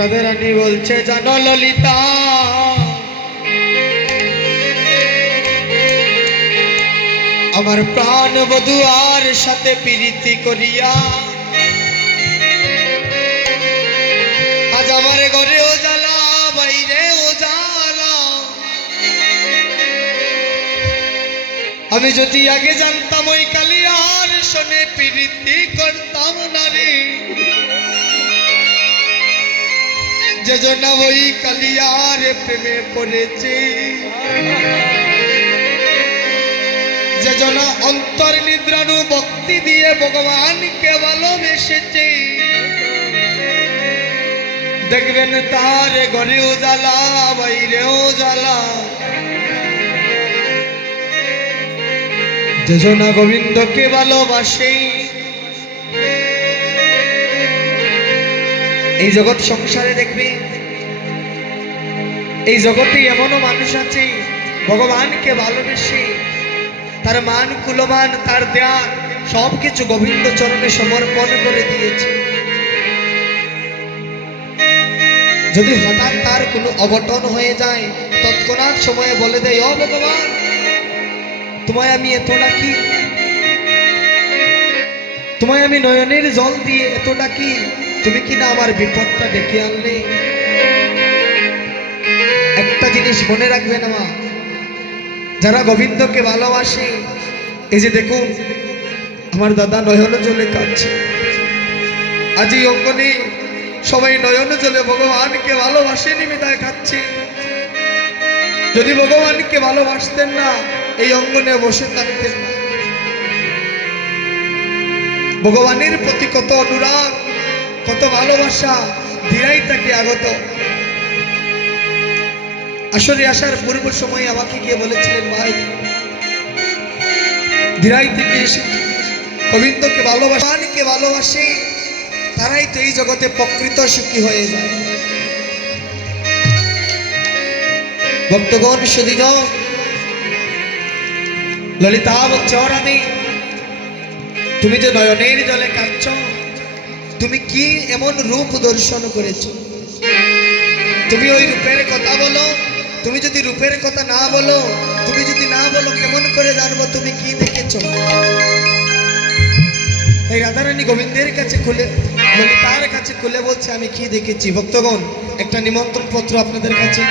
রাধা রানী বলছে জানো ললিতা, আমার প্রাণ বধূ আর সাথে প্রীতি করিয়া আজ আমার ঘরেও জ্বালা বাইরেও জ্বালা। আমি যদি আগে জানতাম ওই কালিয়ার সনে প্রীতি করতাম না রে, যে জন্য ওই কালিয়ার প্রেমে পড়েছে, যে জন অন্তর নিদ্রাণু ভক্তি দিয়ে ভগবানকে ভালোবেসেছে, দেখবেন তার ঘরেও জ্বালা বাইরেও জ্বালা। যে জন গোবিন্দকে ভালোবাসে, এই জগৎ সংসারে দেখবে এই জগতে এমনও মানুষ আছে ভগবানকে ভালোবেসে তার মান কুলমান তার দেয়া সবকিছু গোবিন্দ চরণে সমর্পণ করে দিয়েছে। যদি হঠাৎ তার কোনো অঘটন হয়ে যায় তৎক্ষণাৎ সময়ে বলে দেয়, ও ভগবান তোমায় আমি এত ডাকি, তোমায় আমি নয়নের জল দিয়ে এত ডাকি, তুমি কি না আমার বিপদটা ডেকে আনলে। একটা জিনিস মনে রাখবেন মা, যারা গোবিন্দকে ভালোবাসে, এই যে দেখুন আমার দাদা নয়ন জলে কাঁদছে, আজ এই অঙ্গনে সবাই নয়ন জলে ভগবানকে ভালোবাসেনি বিদায় খাচ্ছে। যদি ভগবানকে ভালোবাসতেন না এই অঙ্গনে বসে থাকতেন না। ভগবানের প্রতি কত অনুরাগ কত ভালোবাসা ধীরাই তাকে আগত। আসরে আসার পূর্ব সময় আমাকে গিয়ে বলেছিলেন, ভাই ধীরাই থেকে এসে গোবিন্দকে ভালোবাসে ভালোবাসে তারাই তো এই জগতে প্রকৃত সুখী হয়ে যায়। ভক্তগণ সুধীজন, ললিতা বলছে ওর আমি, তুমি যে নয়নের জলে কাঁদছ, তুমি কি এমন রূপ দর্শন করেছ? তুমি ওই রূপের কথা বলো, তুমি যদি রূপের কথা না বলো, তুমি যদি না বলো কেমন করে জানবো তুমি কি দেখেছ? তাই রাধারানী গোবিন্দের কাছে খুলে ললিতার কাছে খুলে বলছে আমি কি দেখেছি। ভক্তগণ একটা নিমন্ত্রণ পত্র আপনাদের কাছে।